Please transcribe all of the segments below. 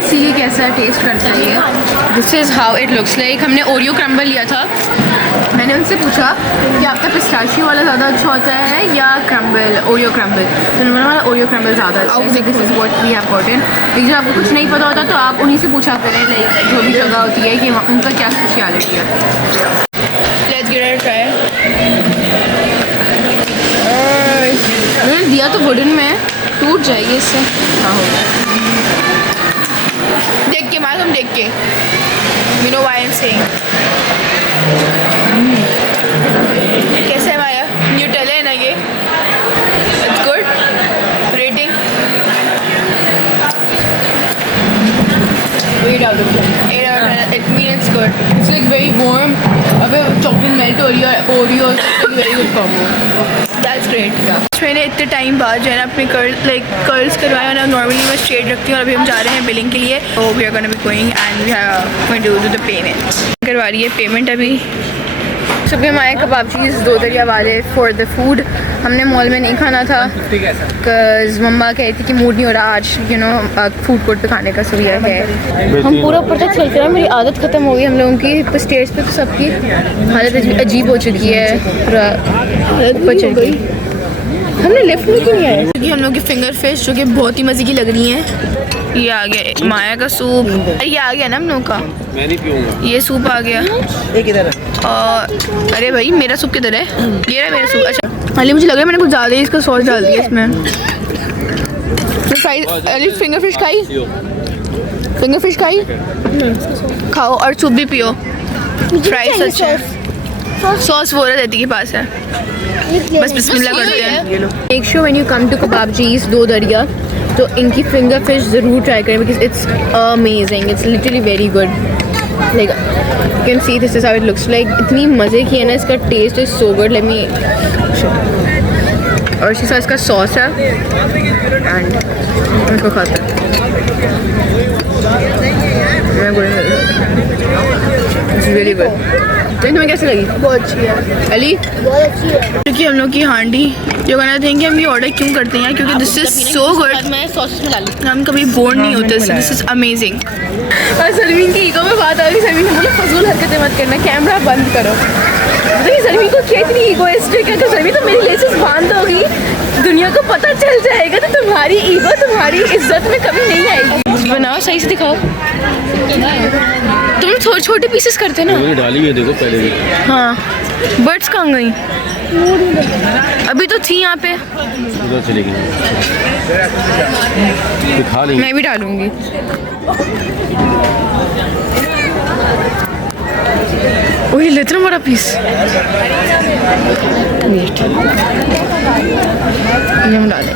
Let's see ये कैसा test करता है ये। This is how it looks like. हमने ओरियो क्रम्बल लिया था, मैंने उनसे पूछा कि आपका पिस्ताशियो वाला ज़्यादा अच्छा होता है या क्रम्बल, ओरियो क्रम्बल। तो उन्होंने बोला ओरियो क्रम्बल ज़्यादा अच्छा है। This is what we have gotten. लेकिन जब आपको कुछ नहीं पता होता तो आप उन्हीं से पूछा करें, लाइक जो भी जगह होती है कि उनका क्या स्पेशलिटी है। Let's give it a try. मैंने दिया तो वुडन में, टूट जाएगी इससे। हाँ हो गया। देख के मालूम, देख के you know why I am saying. कैसे है माया? न्यूटेला है ना ये? It's good. Rating 8 out of 10. 8 out of 10. It means it's good. It's like very warm. अबे chocolate melt हो रही है, Oreo very good combo. That's great. Yeah. मैंने इतने टाइम बाद जो है ना अपने कर्ल्स करवाया ना। नॉर्मली मैं स्ट्रेट रखती हूँ और अभी हम जा रहे हैं बिलिंग के लिए। तो we are gonna be going and we are going to do the payment. करवा रही है पेमेंट अभी। सुबह हमारे कबाब चीज़ 2 दरिया वाले फॉर द फूड। हमने मॉल में नहीं खाना था बिकॉज मम्मा कहती थी कि मूड नहीं हो रहा आज यू नो फूड कोर्ट पे खाने का। सुबह है हम पूरा ऊपर तक चलते रहे, मेरी आदत ख़त्म हो गई हम लोगों की। स्टेज पे तो सबकी हालत अजीब हो चुकी है, पूरा ऊपर चल गई। हमने लिफ्ट में क्यों नहीं आया? क्योंकि हम लोग की फिंगर फिश जो कि बहुत ही मज़े की लग रही हैं। ये आ गया माया का सूप, ये आ गया ना हम लोग का। मैं नहीं पीऊँगा। ये सूप आ गया। ये किधर है? और अरे भाई मेरा सूप किधर है? ये रहा मेरा सूप। अच्छा अली मुझे लग रहा है मैंने कुछ ज़्यादा ही इसका सॉस डाल दिया इसमें। फ्राई अली फिंगर फिश खाई? फिंगर फिश खाई? खाओ और सूप भी पियो। फ्राई सच है। सॉस वो रहती के पास है। बस बिस्मिल्लाह करते हैं। Make sure when you come to कबाबचीज़ 2 दरिया तो इनकी फिंगर फिश ज़रूर ट्राई करें because it's amazing. It's literally very good. Like you can see this is how it looks like. इतनी मज़े की है ना, इसका taste is so good. Let me. और इसके साथ इसका सॉस है एंड इसको खाता है। It's really good. लेकिन तुम्हें कैसी लगी? बहुत अच्छी है अली, बहुत अच्छी है। क्योंकि हम लोग की हांडी जो कहना देंगे हम ये ऑर्डर क्यों करते हैं क्योंकि दिस इज सो गुड। मैं सॉस में डालूँ, हम कभी बोर नहीं होते। This is amazing. और सरवीन की ईगो में बात आ रही। सरवीन ने बोला फजूल हरकतें मत करना, कैमरा बंद करो। तो सरवीन को क्या इतनी ईगोइस्टिक है कि सरवीन तो मेरी लेसेस बांध दोगी, दुनिया को पता चल जाएगा तो तुम्हारी ईगो तुम्हारी इज्जत में कभी नहीं आएगी। बनाओ सही से दिखाओ। तुम थोड़े छोटे पीसेस करते ना। डाली है देखो पहले भी। हाँ बर्ड्स कहाँ गई? अभी तो थी यहाँ पे। उधर चली गई। खा लेंगे। मैं भी डालूंगी। वही इतना बड़ा पीस हम डालें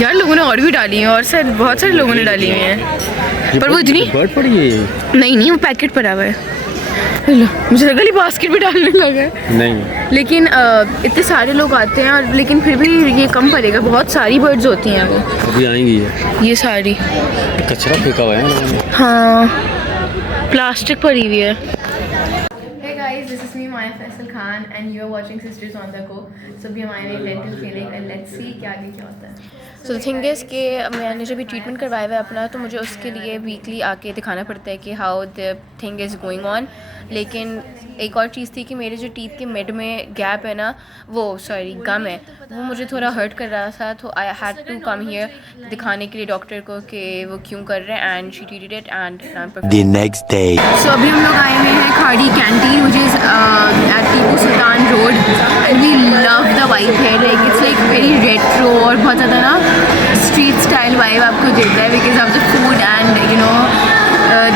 यार। लोगों ने और भी डाली है और सर बहुत सारे लोगों ने डाली हुई हैं पर वो इतनी बर्ड पड़ी है। नहीं वो पैकेट पड़ा हुआ है। मुझे लगा ये बास्केट भी डालने लगा है। नहीं लेकिन इतने सारे लोग आते हैं और लेकिन फिर भी ये कम पड़ेगा। बहुत सारी बर्ड्स होती हैं वो अभी आएंगी ये सारी। कचरा फेंका हुआ है। हाँ प्लास्टिक पड़ी हुई है। Hey guys, this is me Maya Faisal Khan and you are watching Sisters on the Go. So अभी हमारे dental clinic and let's see क्या आगे क्या होता है। So the thing is कि मैंने जब भी ट्रीटमेंट करवाया हुआ है अपना तो मुझे उसके लिए वीकली आके दिखाना पड़ता है कि how the thing is going on. लेकिन एक और चीज़ थी कि मेरे जो टीथ के मिड में गैप है ना वो गम है वो मुझे थोड़ा हर्ट कर रहा था। तो I had to come here दिखाने के लिए डॉक्टर को कि वो क्यों कर रहे हैं and she treated it and the next day. So अभी हम लोग आए हुए हैं खाड़ी canteen which is at Tipu Sultan road and we love the vibe है। Like it's like very retro और बहुत ज़्यादा ना स्ट्रीट स्टाइल वाइब आपको देता है because of the food and you know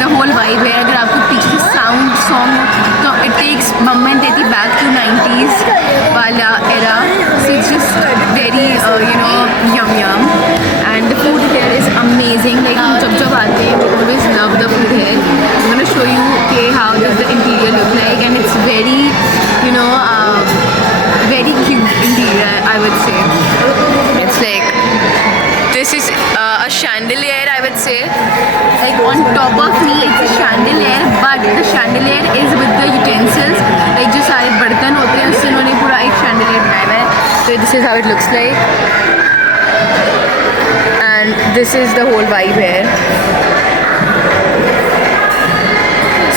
the whole vibe है। अगर आपको पीछे से साउंड सॉन्ग तो इट टेक्स मोमेंट देती बैक टू 90s वाला era. So it's just very you know yum yum and the food here is amazing. Like हम जब आते हैं we always love the food here. I am gonna show you के how does the interior look like and it's very you know very cute interior I would say. It's like this is a chandelier I would say, like on top of me it's a chandelier but the chandelier is with the utensils like जो सारे बर्तन होते हैं उससे उन्होंने पूरा एक chandelier बनाया है। So this is how it looks like and this is the whole vibe here.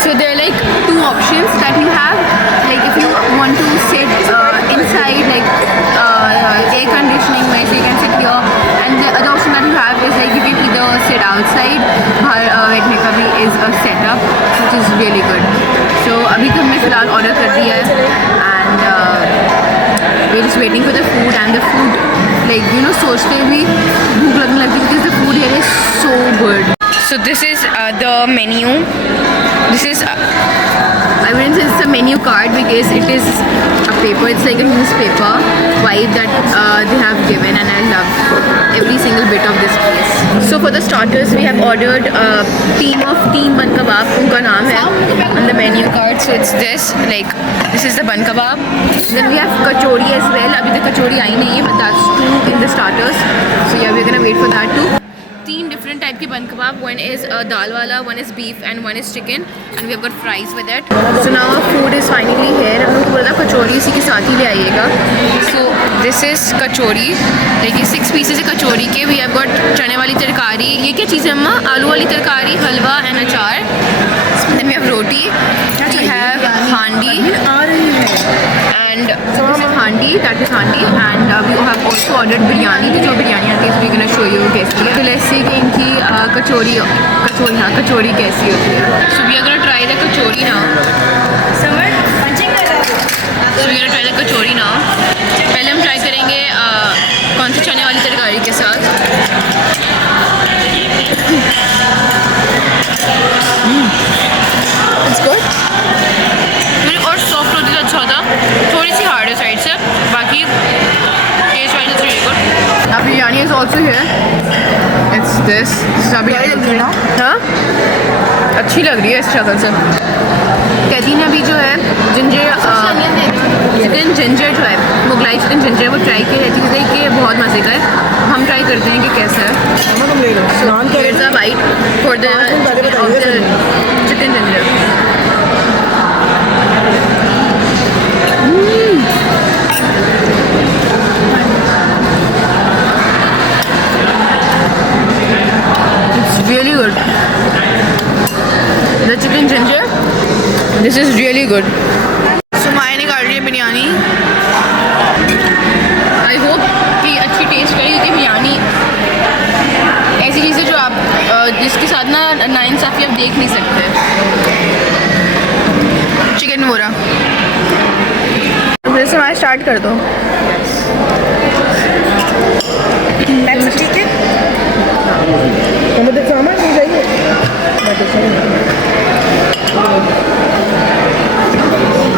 So there are like two options that you have. Like if you want to sit inside, like air conditioning में, so you can sit here. And the other option that you have is like you can either sit outside. बैठने का भी is a setup which is really good. So अभी तो हमने फ़िलहाल order कर दिया है and we're just waiting for the food, and the food, like you know, सोचते भी भूख लगने लगती है because the food here is so good. So this is the menu. This is I wouldn't say it's a menu card because it is a paper. It's like a newspaper vibe that they have given, and I love every single bit of this place. So for the starters, we have ordered team bun kebab. उनका नाम है on the menu card. So it's this, like this is the bun kebab. Then we have kachori as well. अभी तक kachori आई नहीं है, but that's two in the starters. So yeah, we're gonna wait for that too. 3 different type के bun kebab. One is dal wala, one is beef, and one is chicken. And we have got fries with it. So now our food is finally here. हम लोग को बोला था कचौरी इसी के साथ ही ले आइएगा. So this is कचौरी. देखिए 6 pieces है कचौरी के. We have got चने वाली तरकारी. ये क्या चीज़ है अम्मा? आलू वाली तरकारी, हलवा and अचार. Then we have roti. We have handi. And so this is handi, that is handi, and we have also ordered biryani. जो बिरयानी आती है, so we're gonna show you कैसी है. तो let's see कि इनकी कचौरी कैसी होती है. So we are gonna try the kachori now. So we are gonna try the kachori now. पहले हम try करेंगे कौन सी चने वाली तरकारी के साथ. It's good. मुझे और सॉफ्ट होती तो अच्छा होता. थोड़ी सी हार्ड है साइड से, बाकी taste wise it's really good. अब biryani is also here. It's this biryani. हाँ, अच्छी लग रही है इस शक्ल से. कहती ने अभी जो है जिंजर चिकन जिंजर जो है मुगलाई चिकन जिंजर वो ट्राई की रहती है कि बहुत मज़े का है. हम ट्राई करते हैं कि कैसा है. So here's a bite for the chicken ginger. It's really good. The chicken ginger, this is really good. So माया ने काट रही है बिरयानी. I hope कि अच्छी टेस्ट करेगी क्योंकि बिरयानी ऐसी चीज़ है जो आप जिसके साथ ना नाइंसाफ़ी आप देख नहीं सकते. चिकन बोरा फिर से हमारा स्टार्ट कर दो. ठीक है.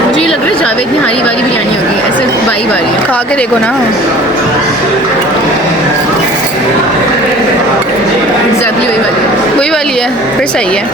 मुझे लग रहा है जावेद निहारी वाली बिरयानी होगी, ऐसे वाइब आ रही है. खा के देखो ना. एग्जैक्टली वही वाली है. फिर सही है.